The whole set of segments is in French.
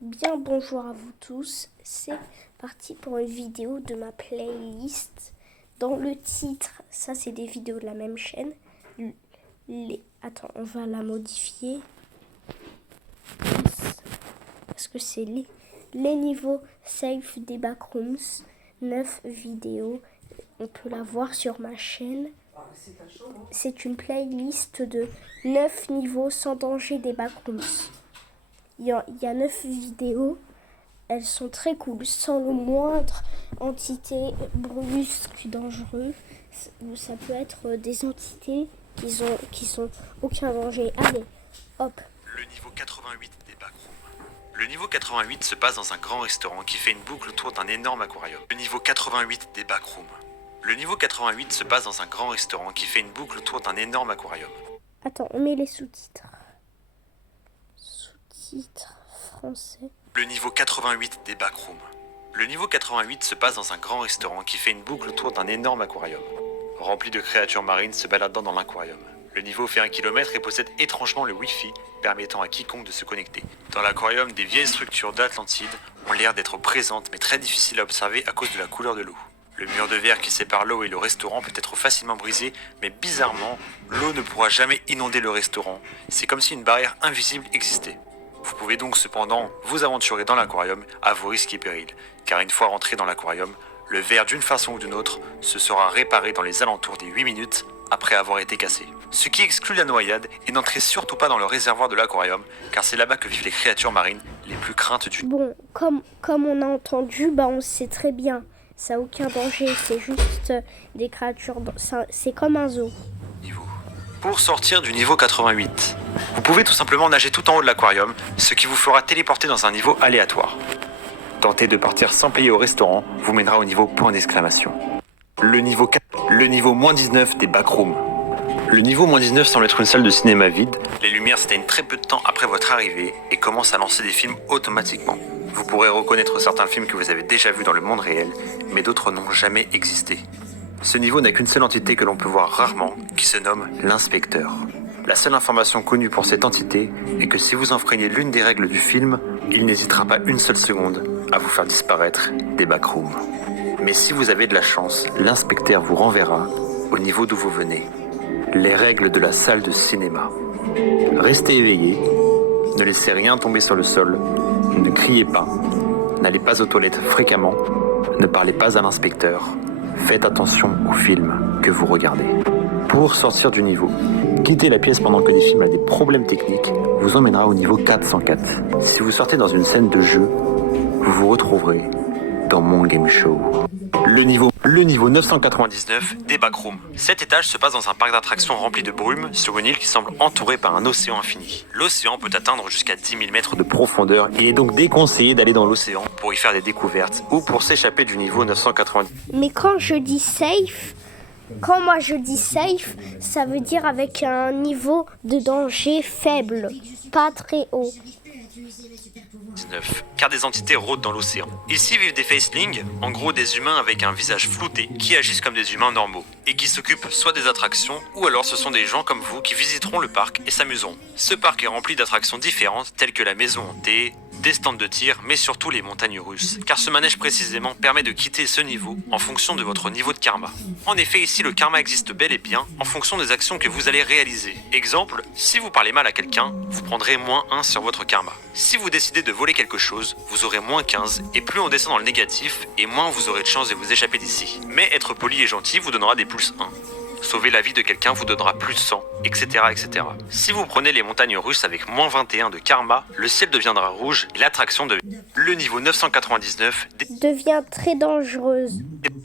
Bien, bonjour à vous tous, c'est parti pour une vidéo de ma playlist. Dans le titre, ça c'est des vidéos de la même chaîne. Attends, on va la modifier. Parce que c'est les niveaux safe des backrooms. 9 vidéos, on peut la voir sur ma chaîne. C'est une playlist de 9 niveaux sans danger des backrooms. Il y a 9 vidéos, elles sont très cool, sans le moindre entité brusque, dangereux. Ça peut être des entités qui sont aucun danger. Allez, hop. Le niveau 88 des backrooms. Le niveau 88 se passe dans un grand restaurant qui fait une boucle autour d'un énorme aquarium. Le niveau 88 des backrooms. Le niveau 88 se passe dans un grand restaurant qui fait une boucle autour d'un énorme aquarium. Attends, on met les sous-titres. Sous-titres français. Le niveau 88 des backrooms. Le niveau 88 se passe dans un grand restaurant qui fait une boucle autour d'un énorme aquarium, rempli de créatures marines se baladant dans l'aquarium. Le niveau fait 1 km et possède étrangement le Wi-Fi, permettant à quiconque de se connecter. Dans l'aquarium, des vieilles structures d'Atlantide ont l'air d'être présentes mais très difficiles à observer à cause de la couleur de l'eau. Le mur de verre qui sépare l'eau et le restaurant peut être facilement brisé, mais bizarrement, l'eau ne pourra jamais inonder le restaurant. C'est comme si une barrière invisible existait. Vous pouvez donc cependant vous aventurer dans l'aquarium à vos risques et périls, car une fois rentré dans l'aquarium, le verre d'une façon ou d'une autre se sera réparé dans les alentours des 8 minutes après avoir été cassé. Ce qui exclut la noyade et n'entrez surtout pas dans le réservoir de l'aquarium, car c'est là-bas que vivent les créatures marines les plus craintes du... Bon, comme on a entendu, on sait très bien, ça n'a aucun danger, c'est juste des créatures, c'est comme un zoo. Pour sortir du niveau 88, vous pouvez tout simplement nager tout en haut de l'aquarium, ce qui vous fera téléporter dans un niveau aléatoire. Tenter de partir sans payer au restaurant vous mènera au niveau point d'exclamation. Le niveau moins 19 des backrooms. Le niveau moins 19 semble être une salle de cinéma vide. Les lumières s'éteignent très peu de temps après votre arrivée et commencent à lancer des films automatiquement. Vous pourrez reconnaître certains films que vous avez déjà vus dans le monde réel, mais d'autres n'ont jamais existé. Ce niveau n'a qu'une seule entité que l'on peut voir rarement, qui se nomme l'inspecteur. La seule information connue pour cette entité est que si vous enfreignez l'une des règles du film, il n'hésitera pas une seule seconde à vous faire disparaître des backrooms. Mais si vous avez de la chance, l'inspecteur vous renverra au niveau d'où vous venez. Les règles de la salle de cinéma. Restez éveillé, ne laissez rien tomber sur le sol, ne criez pas, n'allez pas aux toilettes fréquemment, ne parlez pas à l'inspecteur. Faites attention aux films que vous regardez. Pour sortir du niveau, quitter la pièce pendant que des films a des problèmes techniques vous emmènera au niveau 404. Si vous sortez dans une scène de jeu, vous vous retrouverez dans mon game show. Le niveau 999 des backrooms. Cet étage se passe dans un parc d'attractions rempli de brume sur une île qui semble entourée par un océan infini. L'océan peut atteindre jusqu'à 10 000 mètres de profondeur. Il est donc déconseillé d'aller dans l'océan pour y faire des découvertes ou pour s'échapper du niveau 999. Mais quand moi je dis safe, ça veut dire avec un niveau de danger faible, pas très haut. Car des entités rôdent dans l'océan. Ici vivent des facelings, en gros des humains avec un visage flouté, qui agissent comme des humains normaux, et qui s'occupent soit des attractions, ou alors ce sont des gens comme vous qui visiteront le parc et s'amuseront. Ce parc est rempli d'attractions différentes, telles que la maison hantée, des stands de tir, mais surtout les montagnes russes, car ce manège précisément permet de quitter ce niveau en fonction de votre niveau de karma. En effet, ici le karma existe bel et bien en fonction des actions que vous allez réaliser. Exemple, si vous parlez mal à quelqu'un, vous prendrez -1 sur votre karma. Si vous décidez de voler quelque chose, vous aurez -15, et plus on descend dans le négatif, et moins vous aurez de chances de vous échapper d'ici. Mais être poli et gentil vous donnera des +1. Sauver la vie de quelqu'un vous donnera +100, etc., etc. Si vous prenez les montagnes russes avec -21 de karma, le ciel deviendra rouge et l'attraction devient... Le niveau 999 devient très dangereuse.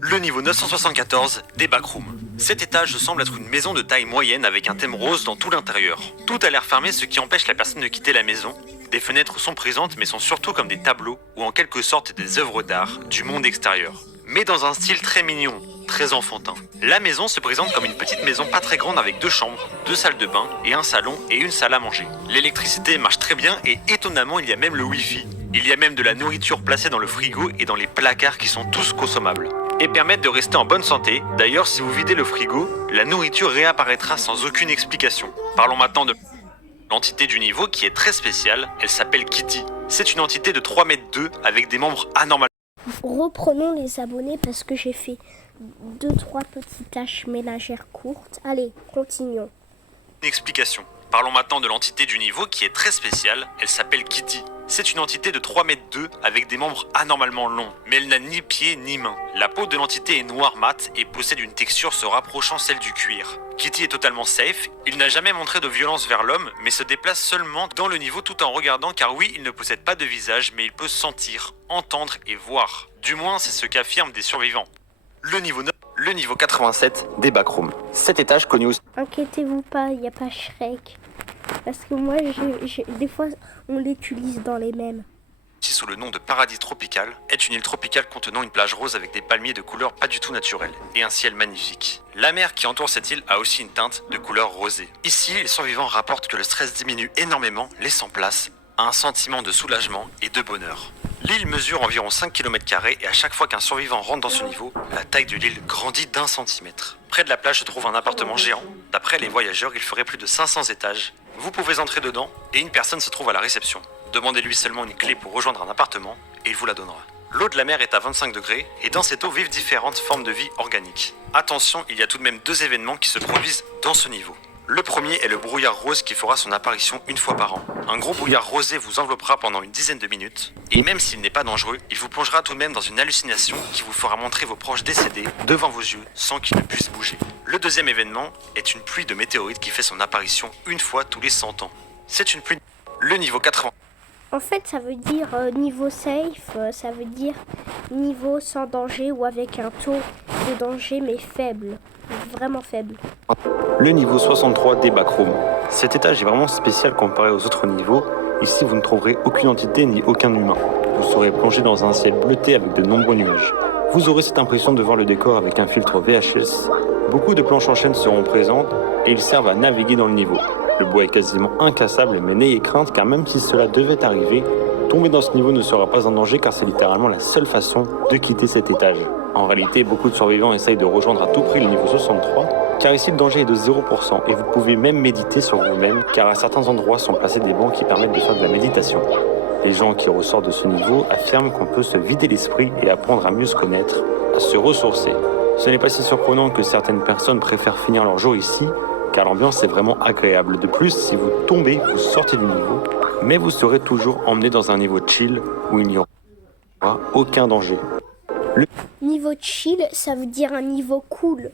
Le niveau 974 des backrooms. Cet étage semble être une maison de taille moyenne avec un thème rose dans tout l'intérieur. Tout a l'air fermé, ce qui empêche la personne de quitter la maison. Des fenêtres sont présentes mais sont surtout comme des tableaux ou en quelque sorte des œuvres d'art du monde extérieur. Mais dans un style très mignon, très enfantin. La maison se présente comme une petite maison pas très grande avec 2 chambres, 2 salles de bain et un salon et une salle à manger. L'électricité marche très bien et étonnamment il y a même le Wi-Fi. Il y a même de la nourriture placée dans le frigo et dans les placards qui sont tous consommables. Et permettent de rester en bonne santé. D'ailleurs, si vous videz le frigo, la nourriture réapparaîtra sans aucune explication. Parlons maintenant de l'entité du niveau qui est très spéciale, elle s'appelle Kitty. C'est une entité de 3 mètres 2 avec des membres anormalement. Reprenons les abonnés parce que j'ai fait 2-3 petites tâches ménagères courtes. Allez, continuons. Une explication. Parlons maintenant de l'entité du niveau qui est très spéciale, elle s'appelle Kitty. C'est une entité de 3 mètres 2 avec des membres anormalement longs, mais elle n'a ni pieds ni mains. La peau de l'entité est noire mat et possède une texture se rapprochant celle du cuir. Kitty est totalement safe, il n'a jamais montré de violence vers l'homme, mais se déplace seulement dans le niveau tout en regardant car oui, il ne possède pas de visage, mais il peut sentir, entendre et voir. Du moins, c'est ce qu'affirment des survivants. Le niveau 87 des backrooms. Cet étage connu aussi. Inquiétez-vous pas, il n'y a pas Shrek. Parce que moi, des fois, on l'utilise dans les mêmes. Sous le nom de Paradis Tropical, est une île tropicale contenant une plage rose avec des palmiers de couleur pas du tout naturelle et un ciel magnifique. La mer qui entoure cette île a aussi une teinte de couleur rosée. Ici, les survivants rapportent que le stress diminue énormément, laissant place à un sentiment de soulagement et de bonheur. L'île mesure environ 5 km² et à chaque fois qu'un survivant rentre dans ce niveau, la taille de l'île grandit d'1 centimètre. Près de la plage se trouve un appartement géant. D'après les voyageurs, il ferait plus de 500 étages. Vous pouvez entrer dedans et une personne se trouve à la réception. Demandez-lui seulement une clé pour rejoindre un appartement et il vous la donnera. L'eau de la mer est à 25 degrés et dans cette eau vivent différentes formes de vie organique. Attention, il y a tout de même 2 événements qui se produisent dans ce niveau. Le premier est le brouillard rose qui fera son apparition une fois par an. Un gros brouillard rosé vous enveloppera pendant une dizaine de minutes et même s'il n'est pas dangereux, il vous plongera tout de même dans une hallucination qui vous fera montrer vos proches décédés devant vos yeux sans qu'ils ne puissent bouger. Le deuxième événement est une pluie de météorites qui fait son apparition une fois tous les 100 ans. C'est une pluie. Le niveau 80. En fait, ça veut dire niveau safe, ça veut dire niveau sans danger ou avec un taux de danger mais faible, vraiment faible. Le niveau 63 des backrooms. Cet étage est vraiment spécial comparé aux autres niveaux. Ici, vous ne trouverez aucune entité ni aucun humain. Vous serez plongé dans un ciel bleuté avec de nombreux nuages. Vous aurez cette impression de voir le décor avec un filtre VHS. Beaucoup de planches en chaîne seront présentes et ils servent à naviguer dans le niveau. Le bois est quasiment incassable, mais n'ayez crainte car même si cela devait arriver, tomber dans ce niveau ne sera pas un danger car c'est littéralement la seule façon de quitter cet étage. En réalité, beaucoup de survivants essayent de rejoindre à tout prix le niveau 63, car ici le danger est de 0% et vous pouvez même méditer sur vous-même car à certains endroits sont placés des bancs qui permettent de faire de la méditation. Les gens qui ressortent de ce niveau affirment qu'on peut se vider l'esprit et apprendre à mieux se connaître, à se ressourcer. Ce n'est pas si surprenant que certaines personnes préfèrent finir leur jour ici, car l'ambiance est vraiment agréable. De plus, si vous tombez, vous sortez du niveau, mais vous serez toujours emmené dans un niveau chill où il n'y aura aucun danger. Niveau chill, ça veut dire un niveau cool.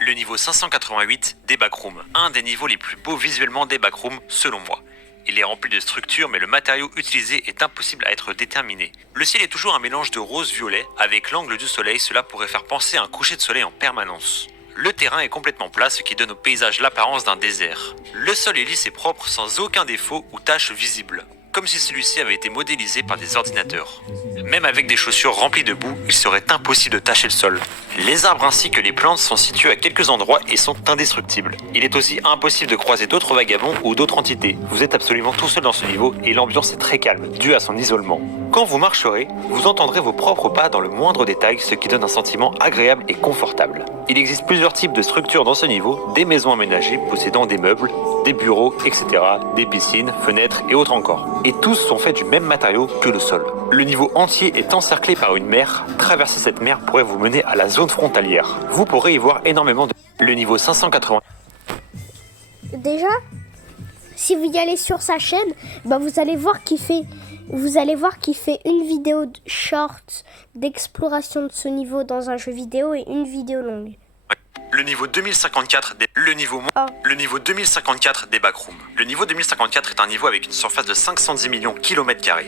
Le niveau 588 des backrooms, un des niveaux les plus beaux visuellement des backrooms selon moi. Il est rempli de structures, mais le matériau utilisé est impossible à être déterminé. Le ciel est toujours un mélange de rose-violet. Avec l'angle du soleil, cela pourrait faire penser à un coucher de soleil en permanence. Le terrain est complètement plat, ce qui donne au paysage l'apparence d'un désert. Le sol est lisse et propre, sans aucun défaut ou tache visible, comme si celui-ci avait été modélisé par des ordinateurs. Même avec des chaussures remplies de boue, il serait impossible de tacher le sol. Les arbres ainsi que les plantes sont situés à quelques endroits et sont indestructibles. Il est aussi impossible de croiser d'autres vagabonds ou d'autres entités. Vous êtes absolument tout seul dans ce niveau et l'ambiance est très calme, due à son isolement. Quand vous marcherez, vous entendrez vos propres pas dans le moindre détail, ce qui donne un sentiment agréable et confortable. Il existe plusieurs types de structures dans ce niveau, des maisons aménagées possédant des meubles, des bureaux, etc., des piscines, fenêtres et autres encore. Et tous sont faits du même matériau que le sol. Le niveau entier est encerclé par une mer. Traverser cette mer pourrait vous mener à la zone frontalière. Vous pourrez y voir énormément de... Le niveau 580. Déjà, si vous y allez sur sa chaîne, vous allez voir qu'il fait une vidéo short d'exploration de ce niveau dans un jeu vidéo et une vidéo longue. Le niveau 2054 des... Le niveau 2054 des backrooms. Le niveau 2054 est un niveau avec une surface de 510 millions km².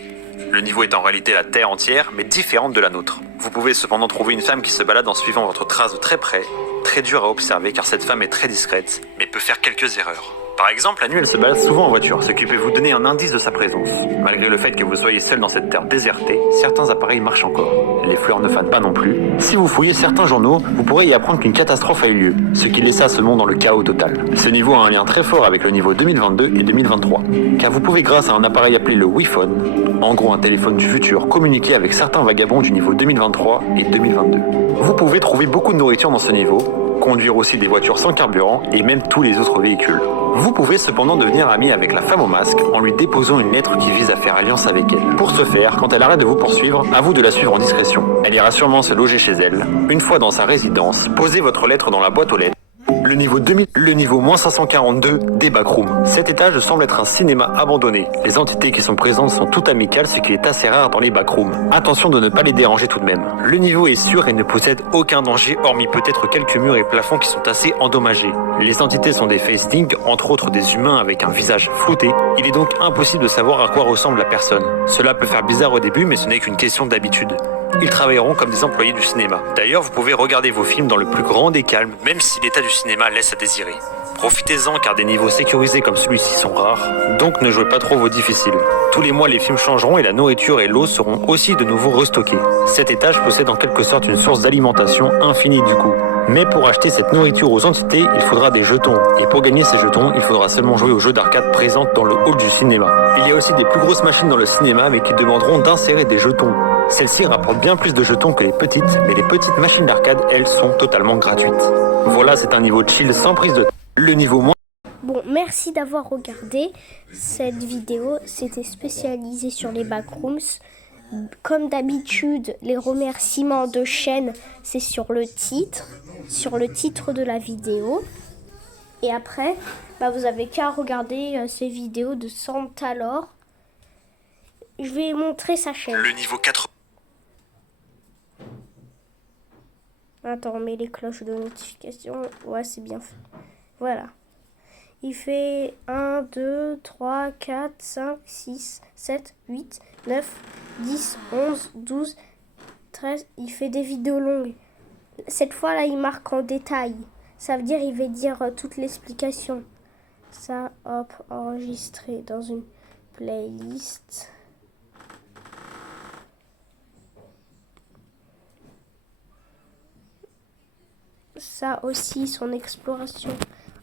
Le niveau est en réalité la Terre entière, mais différente de la nôtre. Vous pouvez cependant trouver une femme qui se balade en suivant votre trace de très près, très dur à observer car cette femme est très discrète, mais peut faire quelques erreurs. Par exemple, la nuit, elle se balade souvent en voiture, ce qui peut vous donner un indice de sa présence. Malgré le fait que vous soyez seul dans cette terre désertée, certains appareils marchent encore. Les fleurs ne fanent pas non plus. Si vous fouillez certains journaux, vous pourrez y apprendre qu'une catastrophe a eu lieu, ce qui laissa ce monde dans le chaos total. Ce niveau a un lien très fort avec le niveau 2022 et 2023, car vous pouvez grâce à un appareil appelé le Wi-Phone, en gros un téléphone du futur, communiquer avec certains vagabonds du niveau 2023 et 2022. Vous pouvez trouver beaucoup de nourriture dans ce niveau, conduire aussi des voitures sans carburant et même tous les autres véhicules. Vous pouvez cependant devenir ami avec la femme au masque en lui déposant une lettre qui vise à faire alliance avec elle. Pour ce faire, quand elle arrête de vous poursuivre, à vous de la suivre en discrétion. Elle ira sûrement se loger chez elle. Une fois dans sa résidence, posez votre lettre dans la boîte aux lettres. Le niveau 2000, le niveau -542 des backrooms. Cet étage semble être un cinéma abandonné. Les entités qui sont présentes sont toutes amicales, ce qui est assez rare dans les backrooms. Attention de ne pas les déranger tout de même. Le niveau est sûr et ne possède aucun danger, hormis peut-être quelques murs et plafonds qui sont assez endommagés. Les entités sont des facing, entre autres des humains avec un visage flouté. Il est donc impossible de savoir à quoi ressemble la personne. Cela peut faire bizarre au début, mais ce n'est qu'une question d'habitude. Ils travailleront comme des employés du cinéma. D'ailleurs, vous pouvez regarder vos films dans le plus grand des calmes, même si l'état du cinéma laisse à désirer. Profitez-en car des niveaux sécurisés comme celui-ci sont rares, donc ne jouez pas trop vos difficiles. Tous les mois, les films changeront et la nourriture et l'eau seront aussi de nouveau restockées. Cet étage possède en quelque sorte une source d'alimentation infinie du coup. Mais pour acheter cette nourriture aux entités, il faudra des jetons. Et pour gagner ces jetons, il faudra seulement jouer aux jeux d'arcade présents dans le hall du cinéma. Il y a aussi des plus grosses machines dans le cinéma, mais qui demanderont d'insérer des jetons. Celles-ci rapportent bien plus de jetons que les petites, mais les petites machines d'arcade, elles, sont totalement gratuites. Voilà, c'est un niveau chill sans prise de... Le niveau moins... Bon, merci d'avoir regardé cette vidéo. C'était spécialisé sur les backrooms. Comme d'habitude, les remerciements de chaîne, c'est sur le titre de la vidéo. Et après, vous avez qu'à regarder ces vidéos de Santalor. Je vais montrer sa chaîne. Le niveau 4... Attends, mais les cloches de notification, ouais, c'est bien fait. Voilà. Il fait 1, 2, 3, 4, 5, 6, 7, 8, 9, 10, 11, 12, 13. Il fait des vidéos longues. Cette fois-là, il marque en détail. Ça veut dire il va dire toute l'explication. Ça, hop, enregistré dans une playlist. Ça aussi, son exploration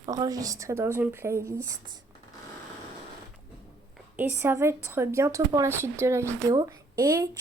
enregistrée dans une playlist. Et ça va être bientôt pour la suite de la vidéo. Et